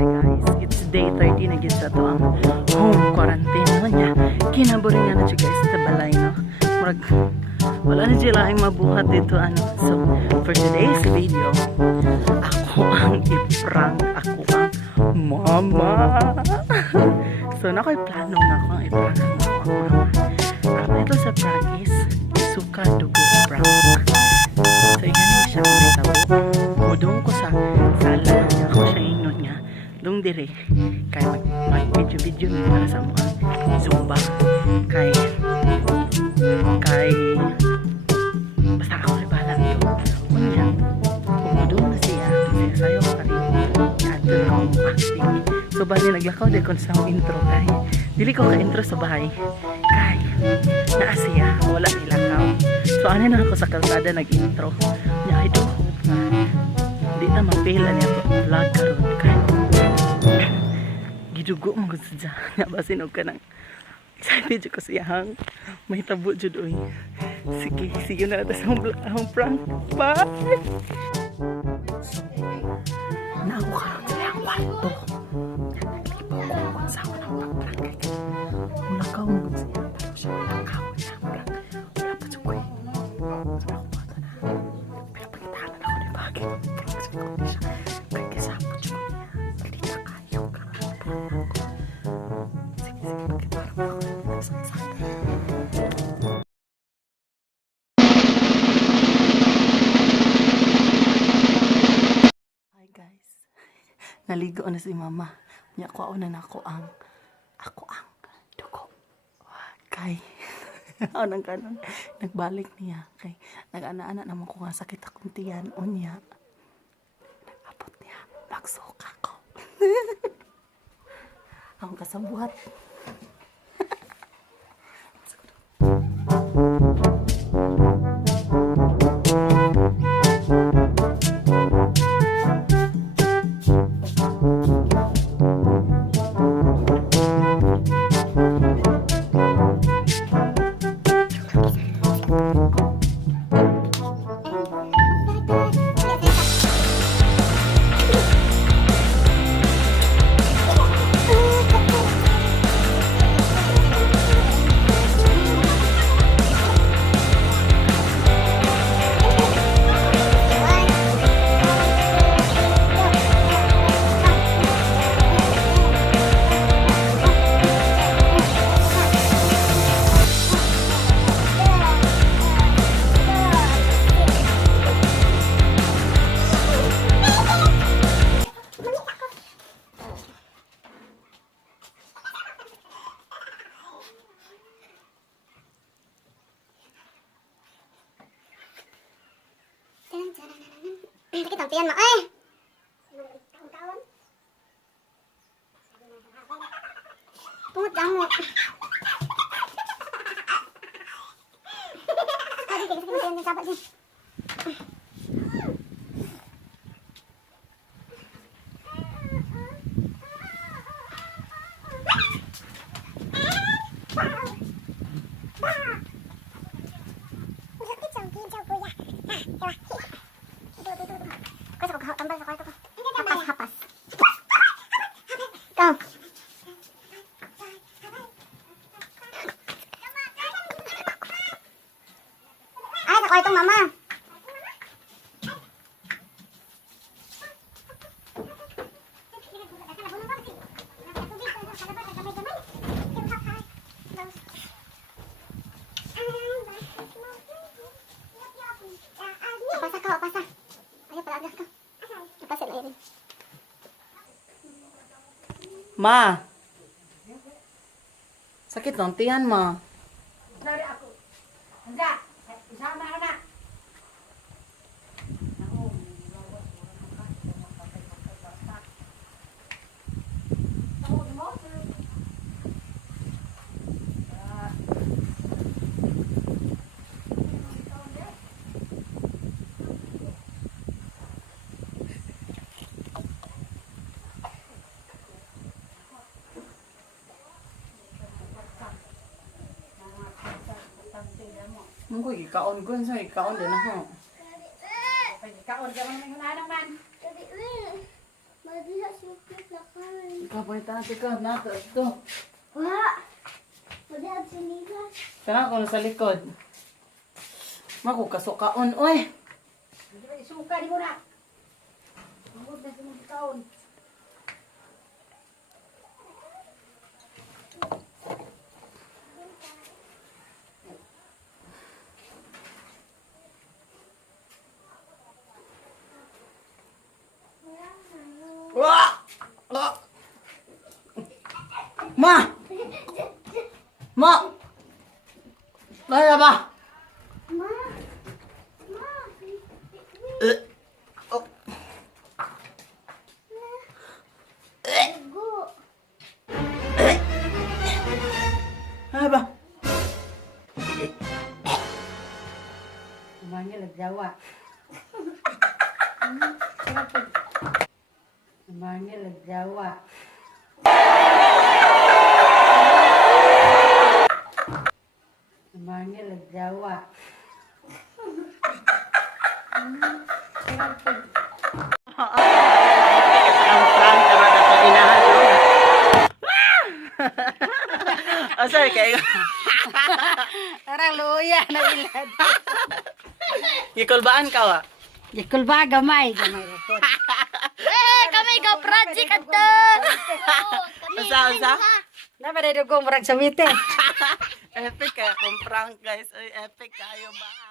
Hi guys, it's day 30 na gid sa to ang home quarantine no nya. Kinaburing nga na siya guys sa balay no. Murag wala na sila ang mabuhat dito ano. So for today's video, ako ang i-prank, ako ang mama. So nakoy plano na ako ang i-prank ako ang mama. Ito sa prank is suka dugo prank. So yan siya may tabo. Mudong ko sa sala niya ako siya inod niya. Dong dire kay mag-video na para sa mga zumba kay basta ako ay balang to kunya kumudong na siya sayo ko rin ato na akong acting so bali naglakaw din kung sa intro kay dili ko ka-intro sa bahay kay naa siya wala nilakaw so ano na ako sa kalsada nag-intro niya I do hope na di na mapila niya vlog karon kay gidugo mo gud sa nya basin og kanang excited ko siyang may tabo jud oy sige na ta sa akong prank bye na ako karon sa akong kwarto naglipo ko sa ako ng prank wala ka mo gud siya pero siya nakaw na prank wala pa jud ko wala ko pa na pero pagitahan na ako ni bagay prank sa ko siya kay kasama jud ko niya dili na kayo karon prank ko sige pagitahan ako Hi guys, naligo na si mama. Niya ko na nako ang dugo. Kay anang kanon nagbalik niya kay nag-ana-ana naman ko nga sakit akong tiyan unya. Nag-abot niya magsuka ko. Ang kasabuhat. Sakit ang tiyan mo, ay! Pungot lang mo. Sabi, sakit ang tiyan din, sabat din. Tambal sa kwarto ko. Hapas. Ikaw. Ay, sa kwartong mama. Apasa. Ayaw pala agad ka. Ma. Sakit ng tiyan ma. Sorry ako. Handa. Isama ka na. Mo ko ikaon ko sa ikaon din ako. Pagkaon ka man ng naman. Madilas cute na kan. Kapalitan natin ka. Nato. Ito. Wa. Wala sa nila. Kana ko sa likod. Maku kasukaon. Oy. Hindi ba isuka di mo na? Amod na sa mga taon. Wah! Ah! Ma! Ma! Laya ba? Ma. Ma. Oh. Go. Laya ba? Umangil at jawa. Umangil at jawa. Umangil at jawa. Ang prank ka ba na itong inahan mo? Oh, sorry kayo. Parang luya na ilad. Ikulbaan ka wa? Ikul ba gamay? Gamay report. Kami go project ato. Usa? Dapat ay dugong murag sa wite. Epic kaya kung prank guys. Ay, epic kayo ba?